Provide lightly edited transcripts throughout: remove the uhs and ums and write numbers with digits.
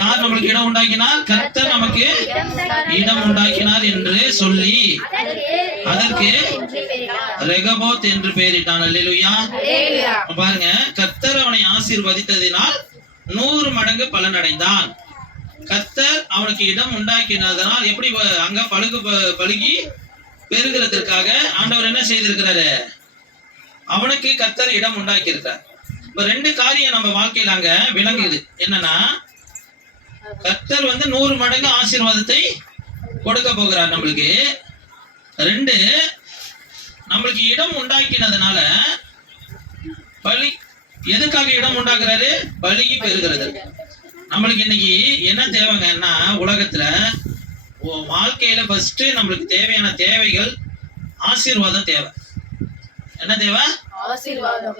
யார் நம்மளுக்கு இடம் உண்டாக்கினார்? கர்த்தர் நமக்கு இடம் உண்டாக்கினார் என்று சொல்லி அதற்கு ரெகபோத் என்று பெயரிட்டான். அல்லேலூயா. பாருங்க, கர்த்தர் அவனை ஆசீர்வதித்ததினால் 100 மடங்கு பலன் அடைந்தான். கர்த்தர் அவனுக்கு இடம் உண்டாக்கினதனால் எப்படி அங்க பழுகி பெருகிறதுக்காக ஆண்டவர் என்ன செய்திருக்கிறாரு? அவனுக்கு கர்த்தர் இடம் உண்டாக்கி இருக்கிறார். இப்ப 2 காரியம் நம்ம வாழ்க்கையில அங்க விளங்குது. என்னன்னா, கர்த்தர் 100 மடங்கு ஆசீர்வாதத்தை கொடுக்க போகிறார் நம்மளுக்கு. 2, நம்மளுக்கு இடம் உண்டாக்கினதுனால எதுக்காக இடம் உண்டாக்குறாரு? பலுகி பெறுகிறது. நம்மளுக்கு இன்னைக்கு என்ன தேவைங்கன்னா, உலகத்துல வாழ்க்கையில ஃபர்ஸ்ட் நம்மளுக்கு தேவையான தேவைகள் ஆசீர்வாதம் தேவை. என்ன தேவை? ஆசீர்வாதம்.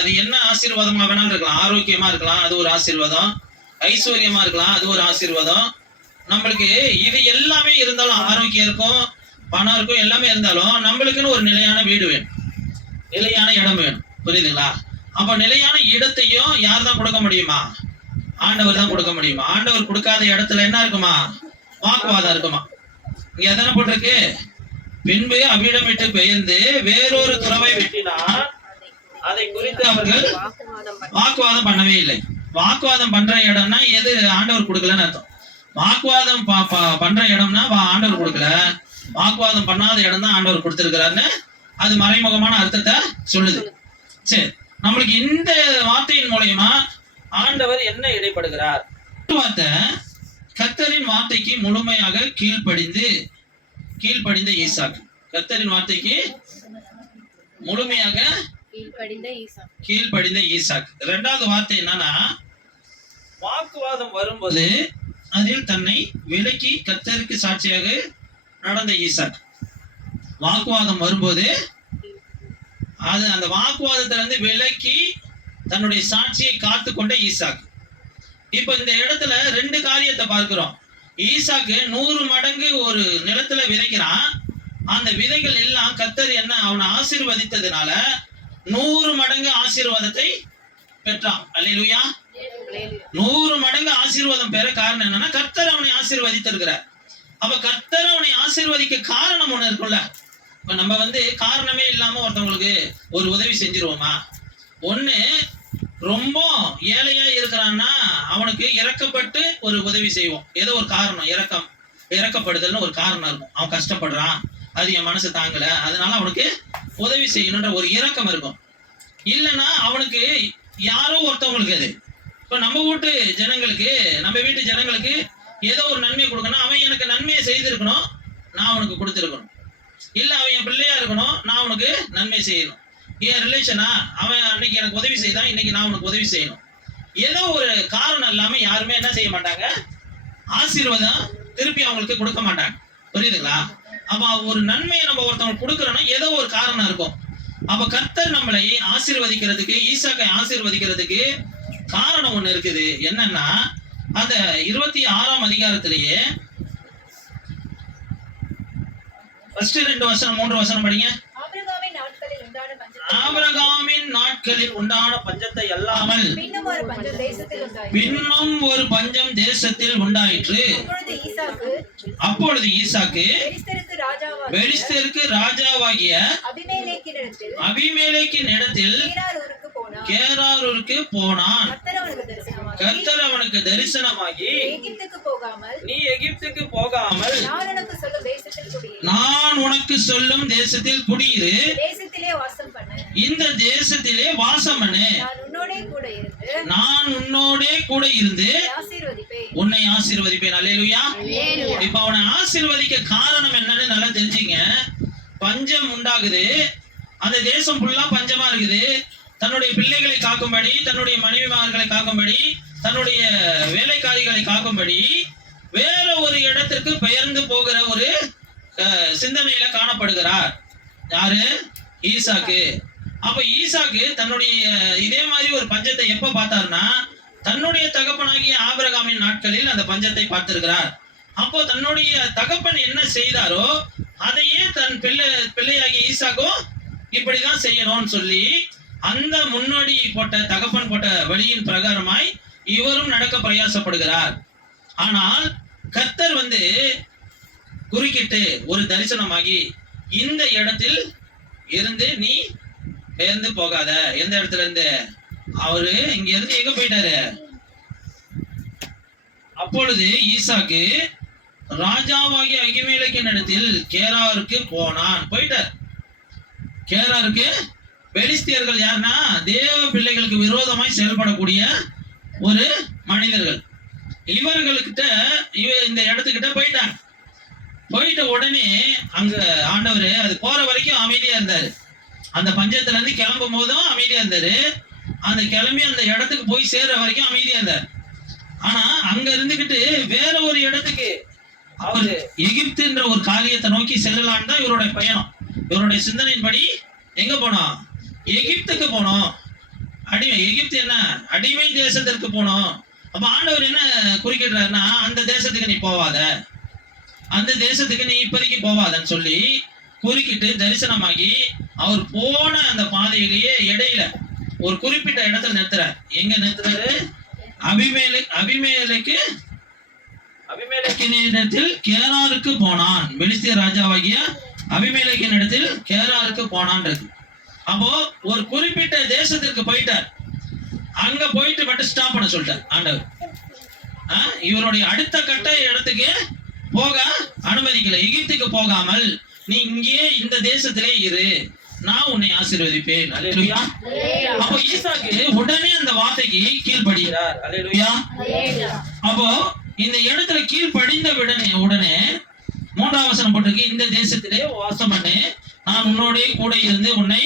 அது என்ன ஆசீர்வாதமா வேணாலும் இருக்கலாம். ஆரோக்கியமா இருக்கலாம், அது ஒரு ஆசீர்வாதம். ஐஸ்வர்யமா இருக்கலாம், அது ஒரு ஆசீர்வாதம். நம்மளுக்கு இது எல்லாமே இருந்தாலும், ஆரோக்கியம் இருக்கும், பணம் இருக்கும், எல்லாமே இருந்தாலும் நம்மளுக்குன்னு ஒரு நிலையான வீடு வேணும், நிலையான இடம் வேணும். புரியுதுங்களா? அப்ப நிலையான இடத்தையும் யார் தான் கொடுக்க முடியுமா? ஆண்டவர் தான் கொடுக்க முடியுமா? ஆண்டவர் கொடுக்காத இடத்துல என்ன இருக்குமா? வாக்குவாதம் இருக்குமா? இங்க எதனை போட்டிருக்கு? பின்பு அவ்விடம் விட்டு பெயர்ந்து வேறொரு துறவை வெட்டினார், அதை குறித்து அவர்கள் வாக்குவாதம் பண்ணவே இல்லை. வாக்குவாதம் பண்ற இடம்னா எது? ஆண்டவர் கொடுக்கலன்னு அர்த்தம். வாக்குவாதம் பண்ற இடம்னா ஆண்டவர் கொடுக்கல, வாக்குவாதம் பண்ணாத இடம் தான் ஆண்டவர் கொடுத்திருக்கிறாருன்னு அது மறைமுகமான அர்த்தத்தை சொல்லுது. சரி, நம்மளுக்கு இந்த வார்த்தையின் மூலமா ஆண்டவர் என்ன இடைப்படுகிறார்? வார்த்தை, கர்த்தரின் வார்த்தைக்கு முழுமையாக கீழ்ப்படிந்த ஈசாக்கு. கர்த்தரின் வார்த்தைக்கு முழுமையாக கீழ்ப்படிந்த ஈசாக்கு. 2வது வார்த்தை என்னன்னா, வாக்குவாதம் வரும்போது அதில் தன்னை விலக்கி கர்த்தருக்கு சாட்சியாக நடந்த ஈசாக்கு. வாக்குவாதம் வரும்போது அந்த வாக்குவாதத்திலிருந்து விலக்கி தன்னுடைய சாட்சியை காத்து கொண்ட ஈசாக்கு. இப்ப இந்த இடத்துல 2 காரியத்தை பார்க்கிறோம். ஈசாக்கு 100 மடங்கு ஒரு நிலத்துல விதைக்கிறான். அந்த விதைகள் எல்லாம் கர்த்தர் என்ன அவனை ஆசீர்வதித்ததுனால 100 மடங்கு ஆசீர்வாதத்தை பெற்றான். அல்லேலூயா. 100 மடங்கு ஆசீர்வாதம் பெற காரணம் என்னன்னா, கர்த்தர் அவனை ஆசீர்வதித்திருக்கிறார். அப்ப கர்த்தர் அவனை ஆசீர்வதிக்க காரணம் ஒண்ணு இருக்குல்ல. இப்ப நம்ம காரணமே இல்லாம ஒருத்தவங்களுக்கு ஒரு உதவி செஞ்சிருவோமா? ஒண்ணு, ரொம்ப ஏழையா இருக்கிறான்னா அவனுக்கு இறக்கப்பட்டு ஒரு உதவி செய்வோம். ஏதோ ஒரு காரணம், இறக்கப்படுதல்னு ஒரு காரணம் இருக்கும். அவன் கஷ்டப்படுறான், அது என் மனசு தாங்கல, அதனால அவனுக்கு உதவி செய்யணுன்ற ஒரு இரக்கம் இருக்கும். இல்லைன்னா அவனுக்கு யாரோ ஒருத்தவங்களுக்கு அது இப்ப நம்ம வீட்டு ஜனங்களுக்கு ஏதோ ஒரு நன்மை கொடுக்கணும். அவன் எனக்கு நன்மையை செய்திருக்கணும், நான் அவனுக்கு கொடுத்துருக்கணும். இல்ல அவன் என் பிள்ளையா இருக்கணும், நான் அவனுக்கு நன்மை செய்யணும். என் ரிலேஷனா, அவன் அன்னைக்கு எனக்கு உதவி செய்தான், இன்னைக்கு நான் அவனுக்கு உதவி செய்யணும். ஏதோ ஒரு காரணம் இல்லாம யாருமே என்ன செய்ய மாட்டாங்க? ஆசீர்வாதம் திருப்பி அவங்களுக்கு கொடுக்க மாட்டாங்க. புரியுதுங்களா? அப்ப ஒரு நன்மையை நம்ம ஒருத்தவங்களுக்கு கொடுக்கறோம்னா ஏதோ ஒரு காரணம் இருக்கும். அப்ப கர்த்தர் நம்மளை ஆசீர்வதிக்கிறதுக்கு, ஈசாக்கை ஆசீர்வதிக்கிறதுக்கு காரணம் ஒண்ணு இருக்குது. என்னன்னா, அந்த 26ஆம் அதிகாரத்திலேயே ஃபர்ஸ்ட் 2 வசனம் 3 வசனம் படிங்க. ஆபிரகாமின் நாட்களில் உண்டான பஞ்சத்தை அல்லாமல் பின்னும் ஒரு பஞ்சம் தேசத்தில் உண்டாயிற்று. அப்பொழுது ஈசாக்கு பெலிஸ்தருக்கு ராஜாவாகிய அபிமெலேக்கின் இடத்தில் கேராரூருக்கு போனான். கர்த்தர் அவனுக்கு தரிசனமாகி, நீ எகிப்துக்கு போகாமல் நான் உனக்கு சொல்லும் தேசத்தில் குடியிரு, இந்த தேசத்திலே வாசம் பண்ணு, நான் உன்னோடே கூட இருந்து உன்னை ஆசீர்வதிப்பேன். அல்லேலூயா. இப்ப அவனை ஆசீர்வதிக்க காரணம் என்னன்னு நல்லா தெரிஞ்சுங்க. பஞ்சம் உண்டாகுது, அந்த தேசம் ஃபுல்லா பஞ்சமா இருக்குது. தன்னுடைய பிள்ளைகளை காக்கும்படி, தன்னுடைய மனைவிமார்களை காக்கும்படி, தன்னுடைய வேலைக்காரிகளை காக்கும்படி வேற ஒரு இடத்திற்கு பெயர்ந்து போகிற ஒரு சிந்தனையில காணப்படுகிறார். யாரு? ஈசாக்கு. அப்ப ஈசாக்கு தன்னுடைய இதே மாதிரி ஒரு பஞ்சத்தை எப்ப பார்த்தாருன்னா, தன்னுடைய தகப்பனாகிய ஆபிரகாமின் நாட்களில் அந்த பஞ்சத்தை பார்த்திருக்கிறார். அப்போ தன்னுடைய தகப்பன் என்ன செய்தாரோ அதையே தன் பிள்ளையாகிய ஈசாக்கும் இப்படிதான் செய்யணும்னு சொல்லி அந்த முன்னாடி போட்ட தகப்பன் போட்ட வழியின் பிரகாரமாய் இவரும் நடக்க பிரயாசப்படுகிறார். ஆனால் கர்த்தர் குறுக்கிட்டு ஒரு தரிசனமாகி, இந்த இடத்தில் இருந்து நீ பெயர்ந்து போகாத. எந்த இடத்துல இருந்து? அவரு இங்க இருந்து எங்க போயிட்டாரு? அப்பொழுது ஈசாக்கு ராஜாவாகிய அகிமேலக்கின் இடத்தில் கேராருக்கு போனான். போயிட்டார் கேராருக்கு. பெலிஸ்தியர்கள் யாருன்னா தேவ பிள்ளைகளுக்கு விரோதமாய் செயல்படக்கூடிய ஒரு மனிதர்கள். இவர்கள்கிட்ட இந்த இடத்துக்கிட்ட போயிட்டாங்க. போயிட்ட உடனே அங்க ஆண்டவர் அது போற வரைக்கும் அமைதியா இருந்தாரு. அந்த பஞ்சத்துல இருந்து கிளம்பும் போதும் அமைதியா இருந்தாரு. அந்த கிளம்பி அந்த இடத்துக்கு போய் சேர்ற வரைக்கும் அமைதியா இருந்தார். ஆனா அங்க இருந்துகிட்டு வேற ஒரு இடத்துக்கு அவரு எகிப்துன்ற ஒரு காரியத்தை நோக்கி செல்லலான்னு தான் இவருடைய பயணம். இவருடைய சிந்தனையின்படி எங்க போனோம்? எகிப்துக்கு போனோம். எகிப்து என்ன? அடிமை தேசத்திற்கு போனோம். அப்ப ஆண்டவர் என்ன குறிக்கிடுறாருன்னா, அந்த தேசத்துக்கு நீ போவாத, அந்த தேசத்துக்கு நீ இப்போதைக்கு போவாதன்னு சொல்லி குறுக்கிட்டு தரிசனமாகி அவர் போன அந்த பாதையிலேயே இடையில ஒரு குறிப்பிட்ட இடத்துல நிறுத்துறார். எங்க நிறுத்துறாரு? அபிமெலேக்கின் இடத்தில் கேராருக்கு போனான். பெலிஸ்திய ராஜாவாகிய அபிமெலேக்கின் இடத்தில் கேராருக்கு போனான்றது. அப்போ ஒரு குறிப்பிட்ட தேசத்திற்கு போயிட்டார். அங்க போயிட்டு மட்டும் ஸ்டாப் பண்ண சொல்லிட்டார் ஆண்டவர். இவருடைய அடுத்த கட்ட இடத்துக்கு போக அனுமதிக்கல. எகிப்துக்கு போகாமல் நீ இங்கே இந்த தேசத்திலே இரு, நான் உன்னை ஆசீர்வதிப்பேன். அல்லேலூயா. அப்போ ஈசாக்கு உடனே அந்த வார்த்தைக்கு கீழ்ப்படுகிறார். அல்லேலூயா. அப்போ இந்த இடத்துல கீழ்ப்படிந்த உடனே 3ஆம் வசனம் போட்டிருக்கு, இந்த தேசத்திலே வாசம் பண்ணு, நான் உன்னோடே கூட இருந்து உன்னை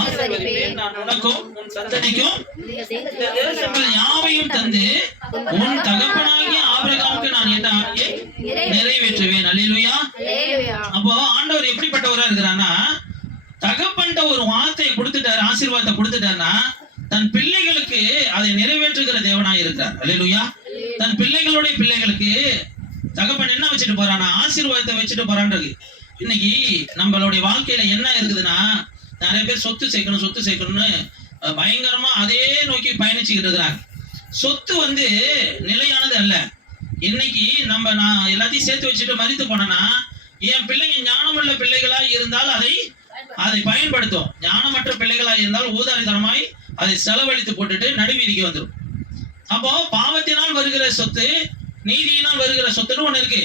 ஆசீர்வதிப்பேன், நான் உனக்கும் உன் சந்ததிக்கும் இந்த தேசங்கள் யாவையும் தந்து உன் தகப்பனாகிய ஆபிரகாமுக்கு நான் என்ற ஆணையை நிறைவேற்றுவேன். அல்லேலூயா. அப்போ ஆண்டவர் எப்படிப்பட்டவரா இருக்கிறான்னா, தகப்பன்ட்ட ஒரு வார்த்தையை கொடுத்துட்டாரு, ஆசீர்வாதத்தை கொடுத்துட்டாருன்னா தன் பிள்ளைகளுக்கு அதை நிறைவேற்றுகிற தேவனாய் இருக்கிறார். அல்லேலூயா. தன் பிள்ளைகளுடைய பிள்ளைகளுக்கு தகப்பன் என்ன வச்சுட்டு போறானா? ஆசீர்வாதத்தை வச்சுட்டு போறான்றது. இன்னைக்கு நம்மளுடைய வாழ்க்கையில என்ன இருக்குதுன்னா, நிறைய பேர் சொத்து சேர்க்கணும்னு பயங்கரமா அதே நோக்கி பயணிச்சுக்கிட்டு இருக்கிறாங்க. சொத்து நிலையானது அல்ல. இன்னைக்கு நான் எல்லாத்தையும் சேர்த்து வச்சுட்டு மறித்து போனேன்னா, என் பிள்ளைங்க ஞானமுள்ள பிள்ளைகளா இருந்தால் அதை பயன்படுத்தும். ஞானமற்ற பிள்ளைகளா இருந்தால் ஊதாரித்தனமாய் அதை செலவழித்து போட்டுட்டு நடுவீதிக்கு வந்துடும். அப்போ பாவத்தினால் வருகிற சொத்து, நீதியினால் வருகிற சொத்துன்னு ஒண்ணு இருக்கு.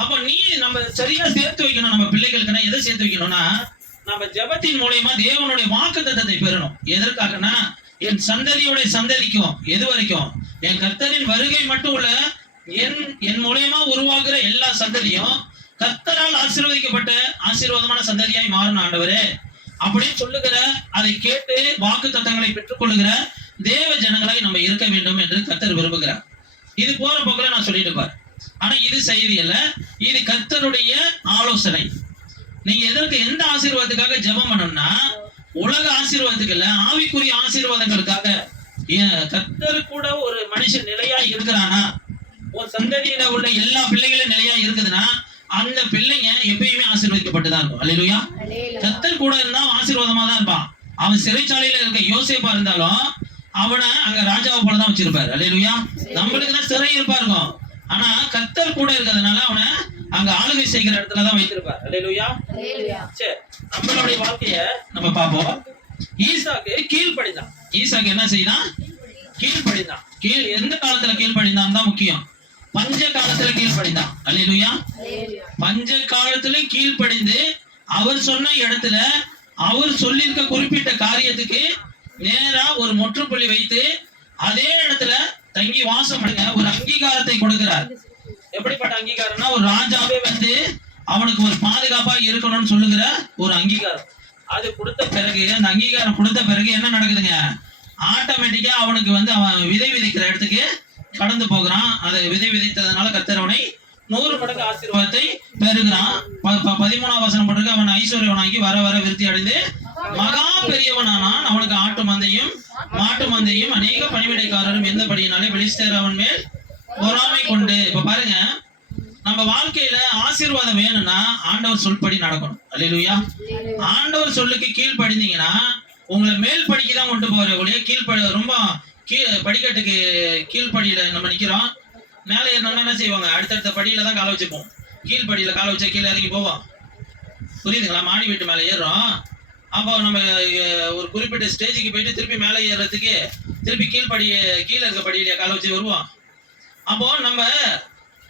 அப்போ நம்ம சரியா சேர்த்து வைக்கணும். நம்ம பிள்ளைகளுக்குன்னா எதை சேர்த்து வைக்கணும்னா, நம்ம ஜெபத்தின் மூலமா தேவனுடைய வாக்குத்தத்தத்தை பெறணும். எதற்காகனா, என் சந்ததியோட சந்ததிக்கும் எது வரைக்கும் என் கர்த்தரின் வருகை மட்டும் இல்ல, என் மூலமா உருவாக்குற எல்லா சந்ததியும் கர்த்தரால் ஆசீர்வதிக்கப்பட்ட ஆசீர்வாதமான சந்ததியாய் மாறணும் ஆண்டவரே அப்படின்னு சொல்லுகிற, அதை கேட்டு வாக்கு தத்தங்களை பெற்றுக் கொள்ளுகிற தேவ ஜனங்களாய் நம்ம இருக்க வேண்டும் என்று கர்த்தர் விரும்புகிறார். இது போற போக்குல நான் சொல்லிட்டு பாரு. ஆனா இது செய்தி அல்ல, இது கர்த்தருடைய ஆலோசனை. நீங்க எந்த ஆசீர்வாதத்துக்காக ஜெபம் பண்ணணும்னா, உலக ஆசீர்வாதத்துக்கு இல்ல, ஆவிக்குரிய ஆசீர்வாதங்களுக்காக. கர்த்தர் கூட ஒரு மனுஷன் நிலையா இருக்கிறானா, உன் சந்ததியில உள்ள எல்லா பிள்ளைகளும் நிலையா இருக்குதுன்னா, அந்த பிள்ளைங்க எப்பயுமே ஆசீர்வதிக்கப்பட்டுதான் இருக்கும். அல்லேலூயா. கர்த்தர் கூட இருந்தா ஆசீர்வாதமா தான் இருப்பான். அவன் சிறைச்சாலையில இருக்க யோசேப்பா இருந்தாலும் அவனை அங்க ராஜாவை போலதான் வச்சிருப்பாரு. அல்லேலூயா. நம்மளுக்கு தான் சிறை இருப்பா இருக்கும், ஆனா கர்த்தர் கூட இருக்கிறதுனால அவனை அங்க ஆளுகை செய்கிற இடத்துலதான் வைத்திருப்பார். அல்லேலூயா. சரி, நம்மளுடைய வாழ்க்கைய நம்ம பார்ப்போம். ஈசாக்கு கீழ்ப்படிந்தான். ஈசாக்கு என்ன செய்தான்? கீழ்ப்படிந்தான். எந்த காலத்துல கீழ்ப்படிந்தான் தான் முக்கியம். பஞ்ச காலத்துல கீழ்ப்படிந்தான். அல்லேலூயா. பஞ்ச காலத்துல கீழ்ப்படிந்து அவர் சொன்ன இடத்துல அவர் சொல்லியிருக்க குறிப்பிட்ட காரியத்துக்கு நேரா ஒரு முற்றுப்புள்ளி வைத்து அதே இடத்துல தங்கி வாசம் பண்ணுங்க ஒரு அங்கீகாரத்தை கொடுக்கிறார். எப்படிப்பட்ட அங்கீகாரம்னா, ஒரு ராஜாவே அவனுக்கு ஒரு பாதுகாப்பா இருக்கணும்னு சொல்லுகிற ஒரு அங்கீகாரம். அது கொடுத்த பிறகு, அந்த அங்கீகாரம் கொடுத்த பிறகு என்ன நடக்குதுங்க? ஆட்டோமேட்டிக்கா அவனுக்கு அவன் விதை விதைக்கிற இடத்துக்கு கடந்து போகிறான். அதை விதை விதைத்ததுனால கர்த்தர் அவனை 100 மடங்கு ஆசீர்வாதத்தை பெறுகிறான். 13ஆம் வசனம் போட்டிருக்கு, அவன் ஐஸ்வர்யவனாகி வர வர விருத்தி அடைந்து மகா பெரியவனானான். அவனுக்கு ஆட்டு மந்தையும் மாட்டு மந்தையும் அநேக பணிவிடைக்காரரும் இருந்தபடியினாலே பெலிஸ்தர் அவன் மேல் பொறாமை கொண்டு. இப்ப பாருங்க, நம்ம வாழ்க்கையில ஆசீர்வாதம் வேணும்னா ஆண்டவர் சொல்படி நடக்கணும். அல்லேலூயா. ஆண்டவர் சொல்லுக்கு கீழ்ப்படிந்தீங்கன்னா உங்களை மேல் படிக்கு தான் கொண்டு போற ஒழிய ரொம்ப படிக்கட்டுக்கு கீழ்படியில நம்ம நிக்கிறோம். மேலே ஏறினோம்னா என்ன செய்வாங்க, அடுத்தடுத்த படியில தான் காலை வச்சுப்போம். கீழ்படியில காலை வச்சா கீழே இறங்கி போவோம். புரியுதுங்களா? மாடி வீட்டு மேலே ஏறுறோம், அப்போ நம்ம ஒரு குறிப்பிட்ட ஸ்டேஜுக்கு போயிட்டு திருப்பி மேலே ஏறுறதுக்கு திருப்பி கீழே இருக்க படியில காலை வச்சு வருவோம். அப்போ நம்ம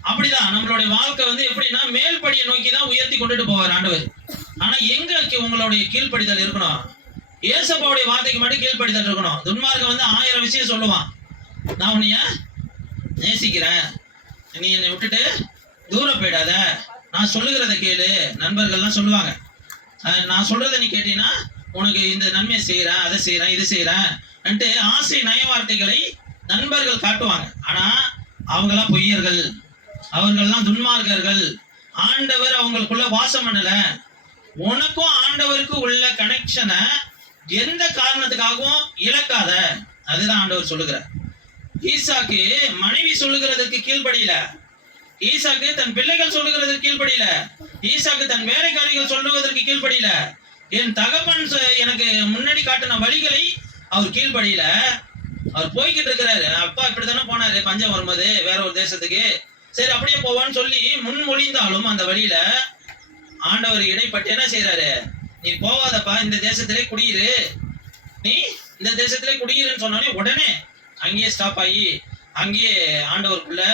அப்படிதான் நம்மளுடைய வாழ்க்கை எப்படின்னா மேல் படியை நோக்கி தான் உயர்த்தி கொண்டுட்டு போவார் ஆண்டவர். ஆனா எங்க உங்களுடைய கீழ்ப்படிதல் இருக்கணும்? ஏசப்பாவுடைய வார்த்தைக்கு மட்டும் கீழ்ப்படிதல் இருக்கணும். துன்மார்க்க 1000 விஷயம் சொல்லுவான். நான் உன்னைய நேசிக்கிறேன், நீ என்னை விட்டுட்டு தூரம் போயிடாத, நான் சொல்லுகிறத கேளு. நண்பர்கள்லாம் சொல்லுவாங்க, நான் சொல்றத நீ கேட்டீங்கன்னா உனக்கு இந்த நன்மையை செய்யறேன், அதை செய்யறேன், இது செய்யறேன் ஆசை நய வார்த்தைகளை நண்பர்கள் காட்டுவாங்க. ஆனா அவங்கெல்லாம் பொய்யர்கள், அவர்கள்லாம் துன்மார்க்கர்கள். ஆண்டவர் அவங்களுக்குள்ள வாசம் பண்ணல. உனக்கும் ஆண்டவருக்கும் உள்ள கனெக்ஷனை எந்த காரணத்துக்காகவும் இழக்காத. அதுதான் ஆண்டவர் சொல்லுகிறார். ஈசாக்கு மனைவி சொல்லுகிறதுக்கு கீழ்படியில, ஈசாக்கு தன் பிள்ளைகள் சொல்லுகிறதுக்கு கீழ்படியில, ஈசாக்கு தன் வேலைக்காரிகள் சொல்லுவதற்கு கீழ்படியில, என் தகப்பன் எனக்கு முன்னாடி காட்டின வழிகளை அவர் கீழ்படியில. அவர் போய்கிட்டு இருக்கிறாரு. அப்பா இப்படித்தானே போனாரு பஞ்சம் வரும்போது வேற ஒரு தேசத்துக்கு, சரி அப்படியே போவான்னு சொல்லி முன்மொழிந்தாலும் அந்த வழியில ஆண்டவர் இடைப்பட்டு என்ன செய்யறாரு, நீ போவாதப்பா, இந்த தேசத்திலே குடியிரு, நீ இந்த தேசத்திலே குடியிருன்னு சொன்னோடனே உடனே அங்கேயே ஸ்டாப் ஆகி அங்கேயே ஆண்டவருக்குள்ள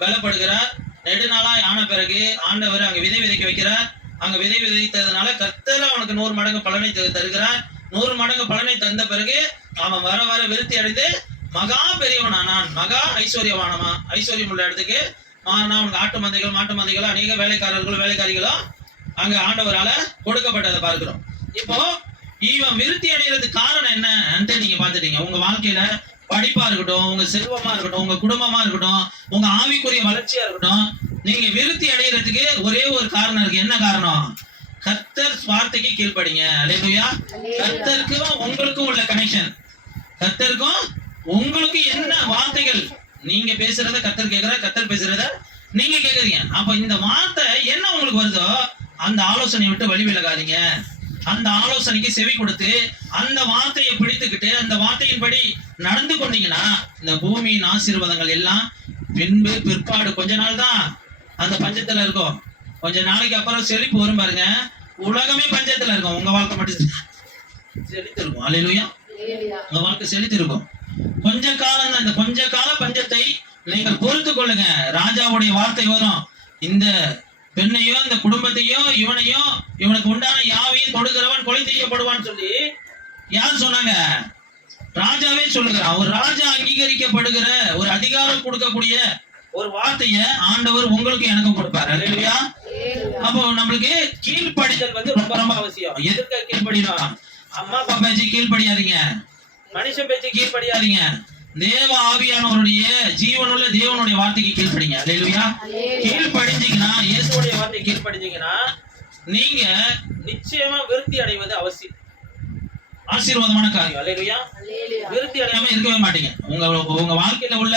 பலப்படுகிறார். நெடுநாளா ஆன பிறகு ஆண்டவர் அங்க விதை விதைக்க வைக்கிறார். அங்க விதை விதைத்ததுனால கர்த்தர் அவனுக்கு 100 மடங்கு பலனை தருகிறார். 100 மடங்கு பலனை தந்த பிறகு அவன் வர வர விருத்தி அடைந்து மகா பெரியவனானான், மகா ஐஸ்வர்யம் உள்ள இடத்துக்கு மாறினா. அவனுக்கு ஆட்டு மந்தைகள் மாட்டு மந்தைகளும் அநேக வேலைக்காரர்களும் வேலைக்காரிகளும் அங்க ஆண்டவரால கொடுக்கப்பட்டதை பார்க்கிறோம். இப்போ இவன் விருத்தி அடைகிறதுக்கு காரணம் என்ன நீங்க பாத்துட்டீங்க. உங்க வாழ்க்கையில படிப்பா இருக்கட்டும், உங்க செல்வமா இருக்கட்டும், உங்க குடும்பமா இருக்கட்டும், உங்க ஆவிக்குரிய வளர்ச்சியா இருக்கட்டும், நீங்க விருத்தி அடைகிறதுக்கு ஒரே ஒரு காரணம் இருக்கு. என்ன காரணம்? கர்த்தர் வார்த்தைக்கு கீழ்ப்படிங்க. அல்லேலூயா. கர்த்தருக்கும் உங்களுக்கும் உள்ள கனெக்ஷன், கர்த்தருக்கும் உங்களுக்கு என்ன வார்த்தைகள் நீங்க பேசுறத கர்த்தர் கேட்கிறார், கர்த்தர் பேசுறத நீங்க கேக்குறீங்க. அப்ப இந்த வார்த்தை என்ன உங்களுக்கு வருதோ அந்த ஆலோசனையை விட்டு வழி விலகாதீங்க. அந்த ஆலோசனைக்கு செவி கொடுத்து அந்த வார்த்தையை பிடித்துக்கிட்டு அந்த வார்த்தையின்படி நடந்து கொண்டீங்கன்னா இந்த பூமியின் ஆசீர்வாதங்கள் எல்லாம் பிற்பாடு கொஞ்ச நாள் தான் அந்த பஞ்சத்துல இருக்கும். கொஞ்ச நாளைக்கு அப்புறம் செழிப்பு வரும் பாருங்க. உலகமே பஞ்சத்துல இருக்கும், உங்க வாழ்க்கை மட்டும் செழித்து இருக்கும். அல்லேலூயா. உங்க வாழ்க்கை செழித்து இருக்கும். கொஞ்ச காலம் தான். இந்த கொஞ்ச கால பஞ்சத்தை நீங்கள் பொறுத்து கொள்ளுங்க. ராஜாவுடைய வார்த்தை வரும், இந்த பெண்ணையோ இந்த குடும்பத்தையோ இவனையோ இவனுக்கு உண்டான யாவையும் தொடுகிறவன் கொலை செய்யப்படுவான்னு சொல்லி யார் சொன்னாங்க? ராஜாவே சொல்லுகிறான். ஒரு ராஜா அங்கீகரிக்கப்படுகிற ஒரு அதிகாரம் கொடுக்கக்கூடிய ஒரு வார்த்தைய ஆண்டவர் உங்களுக்கு எனக்கும் கொடுப்பாரு. அல்லேலூயா. அப்போ நம்மளுக்கு கீழ்ப்படிதல் ரொம்ப ரொம்ப அவசியம். எதுக்கு கீழ்ப்படியணும்? அம்மா அப்பா பேச்சு கீழ்ப்படியாதீங்க, மனுஷன் பேச்சு கீழ்ப்படியாதீங்க, தேவ ஆவியானவருடைய ஜீவனுள்ள தேவனுடைய வார்த்தைக்கு கீழ்ப்படிங்க. அல்லேலூயா. கீழ்ப்படிஞ்சீங்கன்னா, இயேசுவுடைய வார்த்தை கீழ்ப்படிஞ்சீங்கன்னா நீங்க நிச்சயமா விருத்தி அடைவது அவசியம், ஆசீர்வாதமான காரியம். அல்லேலூயா. விருத்தி அடையாம இருக்கவே மாட்டீங்க. உங்க வாழ்க்கையில உள்ள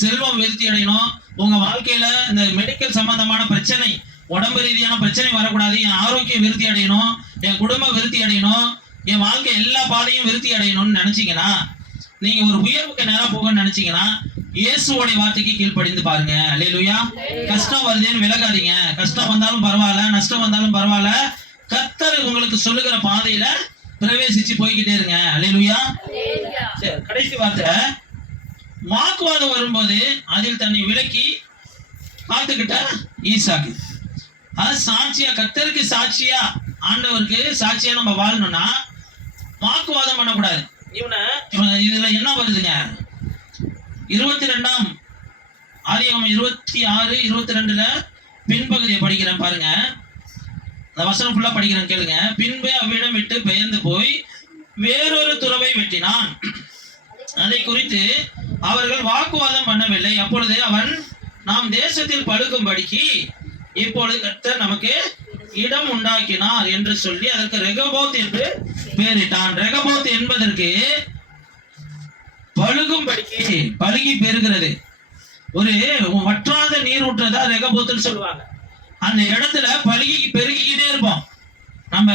செல்வம் விருத்தி அடையணும். உங்க வாழ்க்கையில இந்த மெடிக்கல் சம்பந்தமான பிரச்சனை, உடம்பு ரீதியான பிரச்சனை வரக்கூடாது. என் ஆரோக்கியம் விருத்தி அடையணும், என் குடும்பம் விருத்தி அடையணும், என் வாழ்க்கை எல்லா பாதையும் விருத்தி அடையணும்னு நினைச்சீங்கன்னா, நீங்க ஒரு உயர்வுக்கு நேரம் போகணும்னு நினைச்சீங்கன்னா இயேசுவோடைய வார்த்தைக்கு கீழ்ப்படிந்து பாருங்க. அல்லேலூயா. கஷ்டம் வருதுன்னு விலகாதீங்க. கஷ்டம் வந்தாலும் பரவாயில்ல, நஷ்டம் வந்தாலும் பரவாயில்ல, கர்த்தர் உங்களுக்கு சொல்லுகிற பாதையில பிரவேசிச்சு போய்கிட்டே இருங்க. அல்லேலூயா. சரி, கடைசி வார்த்தை, வாக்குவாதம் வரும்போது அதில் தன்னை விலக்கி காத்துக்கிட்ட ஈசாக்கு. அது சாட்சியா, கர்த்தருக்கு சாட்சியா, ஆண்டவருக்கு சாட்சியா நம்ம வாழணும்னா வாக்குவாதம் பண்ணக்கூடாது. இதுல என்ன வருதுங்க? 22 ஆதியாகமம் 26, 22ல பின்பகுதியை படிக்கிறேன் பாருங்க. அந்த வசனம் ஃபுல்லா படிக்கிறேன் கேளுங்க. பின்பு அவ்விடம் விட்டு பெயர்ந்து போய் வேறொரு துறவை வெட்டினான். அதை குறித்து அவர்கள் வாக்குவாதம் பண்ணவில்லை. அப்பொழுது அவன், நாம் தேசத்தில் படுக்கும்படிக்கு இப்பொழுது கர்த்தர் நமக்கு இடம் உண்டாக்கினார் என்று சொல்லி அதற்கு ரெகபோத் என்று பெயரிட்டான். ரெகபோத் என்பதற்கு பழுகும்படிக்கு, பழுகி பெறுகிறது, ஒரு வற்றாத நீர் ஊற்றதா ரெகபோத்துன்னு சொல்லுவாங்க. அந்த இடத்துல பழுகி பெருகிக்கிட்டே இருப்போம். நம்ம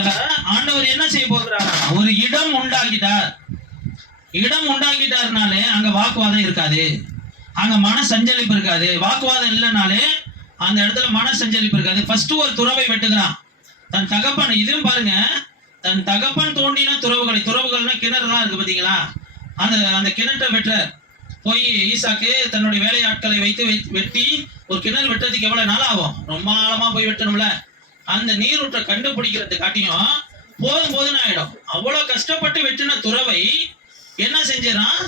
ஆண்டவர் என்ன செய்ய போகிறாரா, ஒரு இடம் உண்டாக்கிட்டார். இடம் உண்டாக்கிட்டாருனாலே அங்க வாக்குவாதம் இருக்காது, அங்க மன சஞ்சலிப்பு இருக்காது. வாக்குவாதம் இல்லைனாலே அந்த இடத்துல மன சஞ்சலிப்பு இருக்காது. ஃபர்ஸ்ட் ஒரு துறவை வெட்டுகிறான். தன் தகப்பன், இதுவும் பாருங்க, தன் தகப்பன் தோண்டின துறவுகள்னா கிணறுலாம் இருக்கு பாத்தீங்களா, அந்த அந்த கிணற்றை வெட்டுற போய் ஈசாக்கு தன்னுடைய வேலையாட்களை வைத்து வெட்டி ஒரு கிணறு வெட்டுறதுக்கு எவ்வளவு நாள் ஆகும், ரொம்ப ஆழமா போய் வெட்டணும்ல. அந்த நீரூற்றை கண்டுபிடிக்கிறது காட்டியும் போதும்னு ஆயிடும். அவ்வளவு கஷ்டப்பட்டு வெட்டின துறவை என்ன செஞ்சிடறான்,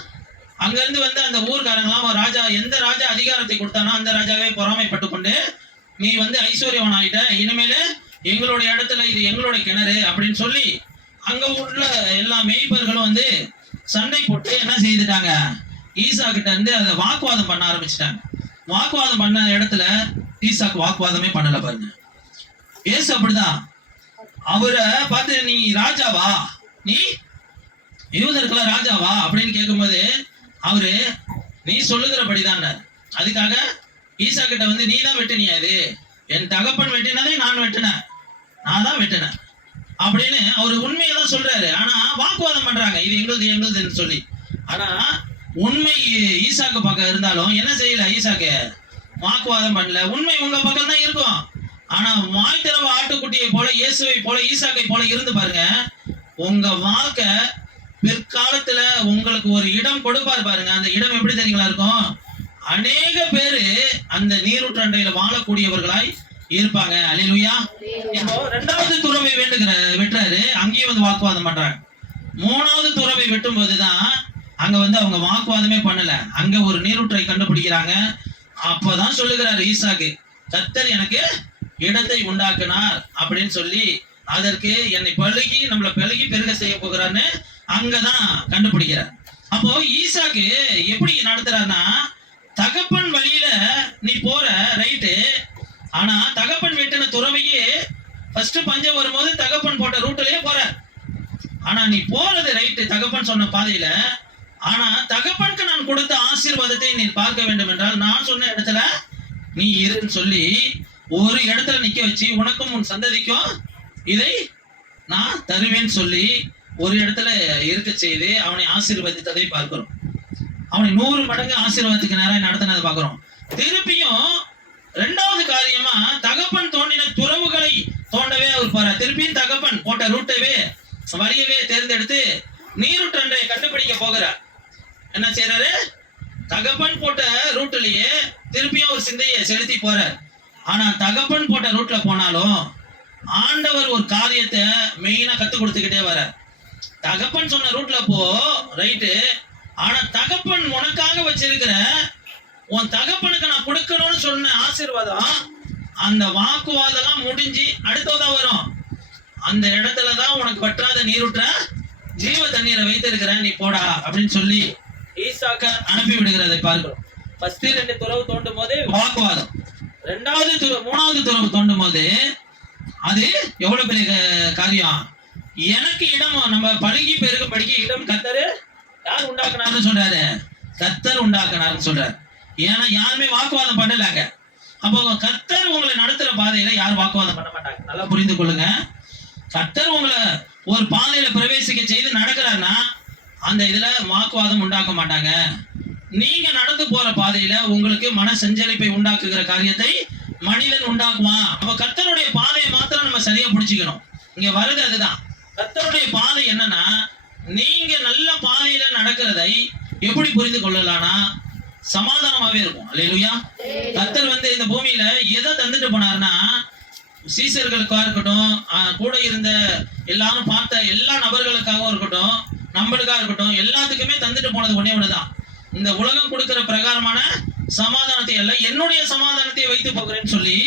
அங்க இருந்து வந்து அந்த ஊர்காரங்களாம் ராஜா, எந்த ராஜா அதிகாரத்தை கொடுத்தானோ அந்த ராஜாவே பொறாமைப்பட்டு கொண்டு, நீ வந்து ஐஸ்வர்யவன் ஆகிட்ட, இனிமேல எங்களுடைய இடத்துல இது எங்களுடைய கிணறு அப்படின்னு சொல்லி அங்க உள்ள எல்லா மேய்ப்பர்களும் வந்து சண்டை போட்டு என்ன செய்துட்டாங்க, ஈசா கிட்ட இருந்து அதை வாக்குவாதம் பண்ண ஆரம்பிச்சிட்டாங்க. வாக்குவாதம் பண்ண இடத்துல ஈசாக்கு வாக்குவாதமே பண்ணல பாருங்க. ஏசு அப்படிதான், அவரை பார்த்து நீ ராஜாவா, நீ யூதருக்குள்ள ராஜாவா அப்படின்னு கேட்கும்போது அவரு நீ சொல்லுகிறபடிதான். அதுக்காக ஈசா கிட்ட வந்து நீ தான் வெட்டினியா, இது என் தகப்பன் வெட்டினதே நான் வெட்டினேன், நான் தான் வெட்டினேன் அப்படின்னு அவரு உண்மையை தான் சொல்றாரு. ஆனா வாக்குவாதம் பண்றாங்க, இது எங்களுதுன்னு சொல்லி. ஆனா உண்மை ஈசாக்கு பக்கம் இருந்தாலும் என்ன செய்யல, ஈசாக்கு வாக்குவாதம் பண்ணல. உண்மை உங்க பக்கம் தான் இருக்கும். ஆனா வாய் திறவ ஆட்டுக்குட்டியை போல, இயேசுவை போல, ஈசாக்கை போல இருந்து பாருங்க. உங்க வாழ்க்கை பிற்காலத்துல உங்களுக்கு ஒரு இடம் கொடுப்பார் பாருங்க. அந்த இடம் எப்படி தெரியுங்களா இருக்கும், அநேக பேரு அந்த நீரூற்றண்டையில வாழக்கூடியவர்களாய் இருப்பாங்க. அல்லேலூயா. இப்போ இரண்டாவது துறவை வெட்டுறாரு, அங்கேயும் வந்து வாக்குவாதம் பண்றாங்க. மூணாவது துறவை வெட்டும் போதுதான் அங்க வந்து அவங்க வாக்குவாதமே பண்ணல, அங்க ஒரு நீரூற்றை கண்டுபிடிக்கிறாங்க. அப்பதான் சொல்லுகிறாரு ஈசாக்கு, கர்த்தர் எனக்கு இடத்தை உண்டாக்குனார் அப்படின்னு சொல்லி, அதற்கு என்னை நம்மளை பழுகி பெருக செய்ய போகிறான்னு அங்கதான் கண்டுபிடிக்கிறார். அப்போ ஈசாக்கு எப்படி நடத்துறாருன்னா, தகப்பன் வழியில நீ போற ரைட்டு, ஆனா தகப்பன் வெட்டின துறவையே ஃபர்ஸ்ட் பஞ்சம் வரும்போது தகப்பன் போட்ட ரூட்லயே போற. ஆனா நீ போறது ரைட்டு, தகப்பன் சொன்ன பாதையில. ஆனா தகப்பனுக்கு நான் கொடுத்த ஆசீர்வாதத்தை நீ பார்க்க வேண்டும் என்றால் நான் சொன்ன இடத்துல நீ இருன்னு சொல்லி ஒரு இடத்துல நிக்க வச்சு, உனக்கும் உன் சந்ததிக்கும் இதை நான் தருவேன்னு சொல்லி ஒரு இடத்துல இருக்க செய்து அவனை ஆசீர்வதித்ததை பார்க்கிறோம். அவனை 100 மடங்கு ஆசீர்வாதத்துக்கு நேரம் நடத்தினதை பார்க்கிறோம். திருப்பியும் இரண்டாவது காரியமா தகப்பன் தோண்டின துறவுகளை தோண்டவே அவர் போறார். திருப்பியும் தகப்பன் போட்ட ரூட்டவே வழியவே தேர்ந்தெடுத்து நீரூற்றண்டை கண்டுபிடிக்க போகிறார். என்ன செய்யறாரு, தகப்பன் போட்ட ரூட்லயே திருப்பியும் ஒரு சிந்தையை செலுத்தி போறார். ஆனா தகப்பன் போட்ட ரூட்ல போனாலும் ஆண்டவர் ஒரு காரியத்தை மெயினா கத்து கொடுத்துக்கிட்டே வர. தகப்பன் சொன்ன ரூட்ல போ ரைட்டு, ஆனா தகப்பன் உனக்காக வச்சிருக்கிற உன் தகப்பனுக்கு நான் கொடுக்கணும்னு சொன்ன ஆசீர்வாதம், அந்த வாக்குவாதம் முடிஞ்சு அடுத்ததா வரும். அந்த இடத்துலதான் உனக்கு வற்றாத நீரூற்ற ஜீவ தண்ணீரை வைத்திருக்கிறேன், நீ போடா அப்படின்னு சொல்லி ஈசாக்க அனுப்பி விடுகிறதை பார்க்கிறோம். ஃபர்ஸ்ட் 2 துறவு தோண்டும் போதே வாக்குவாதம், மூணாவது துறவு தோண்டும் போது அது எவ்வளவு பெரிய காரியம். எனக்கு இடம், நம்ம பழகி பெருக படிக்க இடம் கர்த்தர் யார் உண்டாக்குனாருன்னு சொல்றாரு, கர்த்தர் உண்டாக்குனாருன்னு சொல்றாரு. ஏன்னா யாருமே வாக்குவாதம் பண்ணலாங்க. அப்போ கர்த்தர் உங்களை நடத்துற பாதையில யாரும் வாக்குவாதம் பண்ண மாட்டாங்க. நல்லா புரிந்து கொள்ளுங்க. கர்த்தர் உங்களை ஒரு பாதையில பிரவேசிக்க செய்து நடக்கிறாருன்னா அந்த இதுல வாக்குவாதம் உண்டாக்க மாட்டாங்க. நீங்க நடந்து போற பாதையில உங்களுக்கு மன சஞ்சலிப்பை உண்டாக்குகிற காரியத்தை மனிதன் உண்டாக்குவான். அப்ப கர்த்தருடைய பாதையை மாத்திரம் நம்ம சரியா பிடிச்சிக்கணும். இங்க வருது அதுதான் கர்த்தருடைய பாதை. என்னன்னா, நீங்க நல்ல பாதையில நடக்கிறதை எப்படி புரிந்து கொள்ளலாம்னா சமாதானமாவே இருக்கும். அல்லேலூயா. கர்த்தர் வந்து இந்த பூமியில எதை தந்துட்டு போனாருன்னா, சீசர்களுக்காக இருக்கட்டும், கூட இருந்த எல்லாரும் பார்த்த எல்லா நபர்களுக்காகவும் இருக்கட்டும், நம்மளுக்காக இருக்கட்டும், எல்லாத்துக்குமே தந்துட்டு போனது ஒன்னே ஒண்ணுதான். இந்த உலகம் கொடுக்கிற பிரகாரமான சமாதானத்தை அல்ல, என்னுடைய சமாதானத்தை வைத்து போகிறேன்னு சொல்லி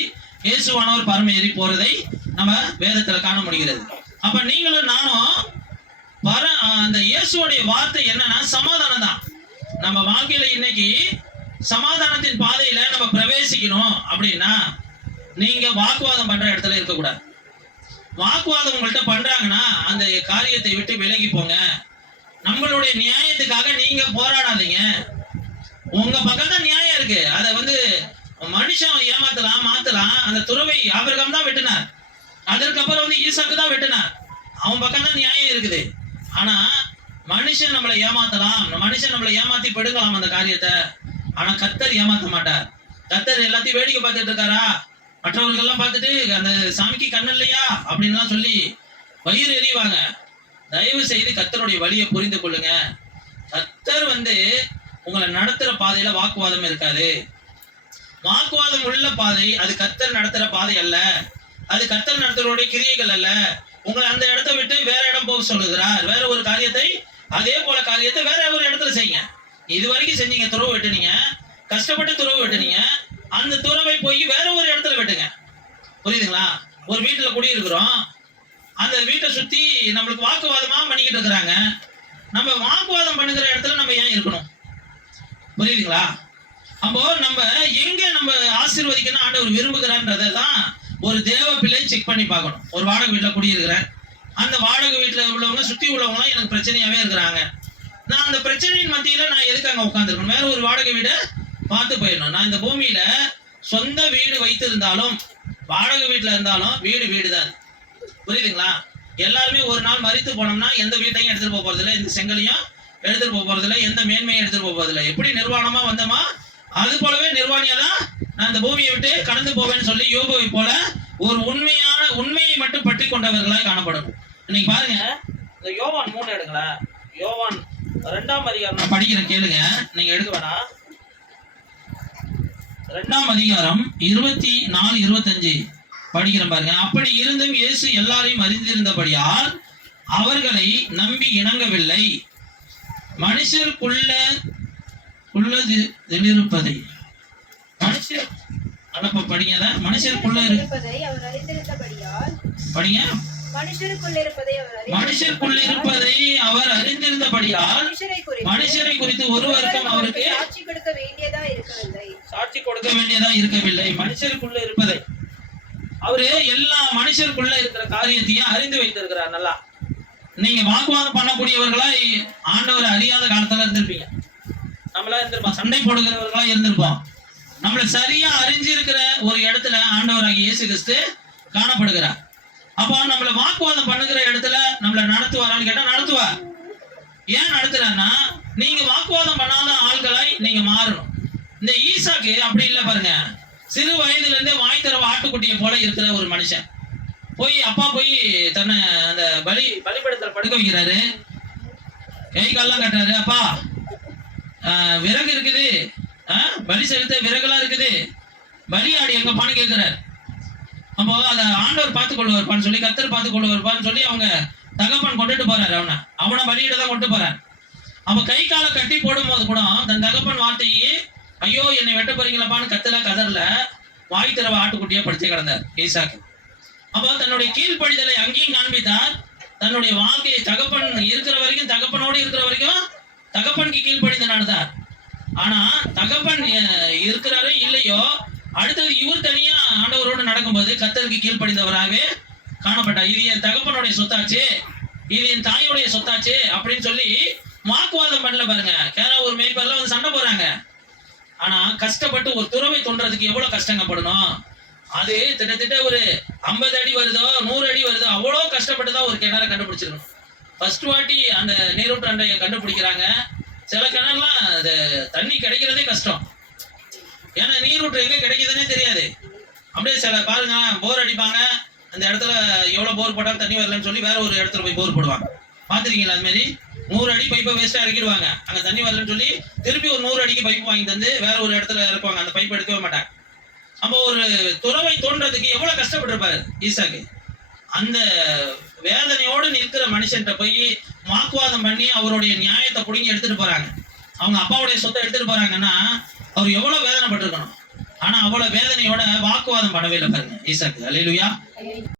இயேசுவானவர் பரம ஏறி போறதை நம்ம வேதத்துல காண முடிகிறது. அப்ப நீங்களும் நானும் அந்த இயேசுடைய வார்த்தை என்னன்னா சமாதானம் தான். நம்ம வாழ்க்கையில இன்னைக்கு சமாதானத்தின் பாதையில நம்ம பிரவேசிக்கணும் அப்படின்னா நீங்க வாக்குவாதம் பண்ற இடத்துல இருக்கக்கூடாது. வாக்குவாதம் உங்கள்கிட்ட பண்றாங்கன்னா அந்த காரியத்தை விட்டு விலகி போங்க. நம்மளுடைய நியாயத்துக்காக நீங்க போராடாதீங்க. உங்க பக்கம் தான் நியாயம் இருக்கு. அதை வந்து மனுஷன் ஏமாத்தலாம், மாத்தலாம். அந்த துறவை ஆபிரகாம் தான் வெட்டினார். அதற்கப்புறம் வந்து ஈசாக்கு தான் வெட்டினார். அவன் பக்கம் தான் நியாயம் இருக்குது. ஆனா மனுஷன் நம்மளை ஏமாத்தலாம், மனுஷன் நம்மளை ஏமாத்தி பெடுக்கலாம் அந்த காரியத்தை. ஆனா கர்த்தர் ஏமாத்த மாட்டார். கர்த்தர் எல்லாத்தையும் வேடிக்கை பார்த்துட்டு இருக்காரா? மற்றவர்கள் எல்லாம் பார்த்துட்டு அந்த சாமிக்கு கண்ணு இல்லையா அப்படின்லாம் சொல்லி வயிறு எறிவாங்க. தயவு செய்து கர்த்தருடைய வழியை புரிந்து கொள்ளுங்க. கர்த்தர் வந்து உங்களை நடத்துற பாதையில வாக்குவாதம் இருக்காது. வாக்குவாதம் உள்ள பாதை அது கர்த்தர் நடத்துற பாதை அல்ல. அது கர்த்தர் நடத்துறவருடைய கிரியைகள் அல்ல. உங்களை அந்த இடத்தை விட்டு வேற இடம் போக சொல்லுகிறார். வேற ஒரு காரியத்தை, அதே போல காரியத்தை வேற ஒரு இடத்துல செய்யுங்க. இது வரைக்கும் செஞ்சீங்க, துறவு வெட்டுனீங்க, கஷ்டப்பட்டு துறவு வெட்டுனீங்க. அந்த துறவை போய் வேற ஒரு இடத்துல வெட்டுங்க. புரியுதுங்களா? ஒரு வீட்டுல குடியிருக்கிறோம், அந்த வீட்டை சுத்தி நம்மளுக்கு வாக்குவாதமா பண்ணிக்கிட்டு இருக்கிறாங்க. நம்ம வாக்குவாதம் பண்ணுகிற இடத்துல நம்ம ஏன் இருக்கணும்? புரியுதுங்களா? அப்போ நம்ம எங்க நம்ம ஆசீர்வதிக்கணும் ஆண்டவர் விரும்புகிறான்றதை தான் ஒரு தேவ பிள்ளை செக் பண்ணி பார்க்கணும். ஒரு வாடகை வீட்டுல குடியிருக்கிறேன், அந்த வாடகை வீட்டுல உள்ளவங்க சுத்தி உள்ளவங்களாம் எனக்கு பிரச்சனையாவே இருக்கிறாங்க. நான் அந்த பிரச்சனையின் மத்தியில நான் எதுக்கு அங்க உட்காந்துருக்கணும்? வேற ஒரு வாடகை வீடை பார்த்து போயிடணும். நான் இந்த பூமியில சொந்த வீடு வைத்திருந்தாலும் வாடகை வீட்டுல இருந்தாலும் வீடு வீடு தான். புரியுதுங்களா? எல்லாருமே ஒரு நாள் மரித்து போனோம்னா எந்த வீட்டையும் எடுத்துட்டு போக போறதில்லை, எந்த செங்கலையும் எடுத்துட்டு போக போறதில்லை, எந்த மேன்மையும் எடுத்துட்டு போக போறதில்லை. எப்படி நிர்வாணமா வந்தோமா அது போலவே நிர்வாணியா தான் நான் இந்த பூமியை விட்டு கடந்து போவேன்னு சொல்லி யோபுவை போல ஒரு உண்மையை மட்டும் பற்றி கொண்டவர்களாய் காணப்படும். இன்னைக்கு பாருங்க, இந்த யோவான் 3 எடுங்களேன். யோவான் 2ஆம் அதிகாரம் நான் படிக்கிறேன், கேளுங்க. நீங்க எடுக்க வேணாம். 2ஆம் அதிகாரம் 24, 25 படிக்கிறேன் பாருங்க. அப்படி இருந்தும் இயேசு எல்லாரையும் அறிந்திருந்தபடியால் அவர்களை நம்பி இணங்கவில்லை. மனுஷருக்குள்ள இருப்பதை மனுஷர் அனுப்ப படிங்க. மனுஷருக்குள்ள இருப்பதை அவர் அறிந்திருந்தபடியால் படிங்க. மனுஷருக்குள்ள இருப்பதை அவர் அறிந்திருந்தபடியால் மனுஷரை குறித்து ஒருவருக்கும் அவருக்கு சாட்சி கொடுக்க வேண்டியதா இருக்கவில்லை. மனுஷருக்குள்ள இருப்பதை அவரு எல்லா மனுஷருக்குள்ள இருக்கிற காரியத்தையும் அறிந்து வைத்திருக்கிறார். நல்லா நீங்க வாக்குவாதம் பண்ணக்கூடியவர்களா ஆண்டவர் அறியாத காலத்துல இருந்திருப்பீங்க. நம்மளா இருந்திருப்போம், சண்டை போடுகிறவர்களா இருந்திருப்போம். நம்மள சரியா அறிஞ்சிருக்கிற ஒரு இடத்துல ஆண்டவராகிய இயேசு கிறிஸ்து காணப்படுகிறார். அப்போ நம்மள வாக்குவாதம் பண்ணுகிற இடத்துல நம்மள நடத்துவாரான்னு கேட்டா நடத்துவார். ஏன் நடத்துறாருன்னா நீங்க வாக்குவாதம் பண்ணாத ஆள்களாய் நீங்க மாறணும். இந்த ஈசாக்கு அப்படி இல்லை பாருங்க. சிறு வயதுல இருந்தே வாய் தரவ ஆட்டுக்குட்டியை போல இருக்கிற ஒரு மனுஷன் அப்பா போய் தன்னை அந்த பலிபடத்துல படுக்க வைக்கிறாரு. கை கால்லாம் கட்டுறாரு. அப்பா விறகு இருக்குது, பலி செலுத்த விறகுலாம் இருக்குது, பலி ஆடி எங்கப்பான்னு கேட்கிறாரு. அப்போ அதை ஆண்டவர் பார்த்துக் கொள்வார்ப்பான்னு சொல்லி, கர்த்தர் பார்த்துக் கொள்வார்ப்பான்னு சொல்லி அவங்க தகப்பன் கொண்டுட்டு போறாரு. அவனை பலியிட தான் கொண்டு போறாரு. அப்ப கை காலை கட்டி போடும் போது கூட தன் தகப்பன் வார்த்தையே ஐயோ என்னை வெட்ட போறீங்களாப்பான்னு கதறல, வாய் திறவ ஆட்டுக்குட்டியா படிச்சு கிடந்தார் ஈசாக்கு. அப்போ தன்னுடைய கீழ்ப்படிதலை அங்கேயும் காண்பித்தார். தன்னுடைய வாழ்க்கையை தகப்பன் இருக்கிற வரைக்கும், தகப்பனோடு இருக்கிற வரைக்கும் தகப்பனுக்கு கீழ்ப்படிந்து நடந்தார். ஆனா தகப்பன் இருக்கிறாரோ இல்லையோ, அடுத்தது இவர் தனியா ஆண்டவரோடு நடக்கும்போது கர்த்தருக்கு கீழ்ப்படிந்தவராகவே காணப்பட்டார். இது என் தகப்பனுடைய சொத்தாச்சு, இது என் தாயுடைய சொத்தாச்சு அப்படின்னு சொல்லி வாக்குவாதம் பண்ணல பாருங்க. ஒரு மேய்ப்பெல்லாம் வந்து சண்டை போறாங்க. ஆனா கஷ்டப்பட்டு ஒரு துறவை தோன்றதுக்கு எவ்வளவு கஷ்டப்படணும். அது கிட்டத்தட்ட ஒரு 50 அடி வருதோ 100 அடி வருதோ அவ்வளோ கஷ்டப்பட்டுதான் ஒரு கிணறை கண்டுபிடிச்சிருக்கணும். ஃபர்ஸ்ட் வாட்டி அந்த நீரூற்று அண்டையை கண்டுபிடிக்கிறாங்க. சில கிணறுலாம் அது தண்ணி கிடைக்கிறதே கஷ்டம். ஏன்னா நீரூற்று எங்க கிடைக்குதுன்னே தெரியாது. அப்படியே சில பாருங்க போர் அடிப்பாங்க, அந்த இடத்துல எவ்வளவு போர் போட்டாலும் தண்ணி வரலன்னு சொல்லி வேற ஒரு இடத்துல போய் போர் போடுவாங்க. பாத்துருக்கீங்களா? அது மாதிரி 100 அடி பைப்பை வேஸ்டா இறக்கிடுவாங்க. அங்க தண்ணி வரலன்னு சொல்லி திருப்பி ஒரு 100 அடிக்கு பைப் வாங்கி தந்து வேற ஒரு இடத்துல இறக்குவாங்க. அந்த பைப் எடுக்கவே மாட்டாங்க. அப்போ ஒரு துறவை தோன்றதுக்கு எவ்வளவு கஷ்டப்பட்டிருப்பாரு ஈசாக்கு. அந்த வேதனையோடு நிற்கிற மனுஷன்கிட்ட போய் வாக்குவாதம் பண்ணி அவருடைய நியாயத்தை புடுங்கி எடுத்துட்டு போறாங்க. அவங்க அப்பாவுடைய சொத்தை எடுத்துட்டு போறாங்கன்னா அவர் எவ்வளவு வேதனைப்பட்டிருக்கணும். ஆனா அவ்வளவு வேதனையோட வாக்குவாதம் பண்ணவே இல்லை பாருங்க ஈசாக்கு. அல்லேலூயா.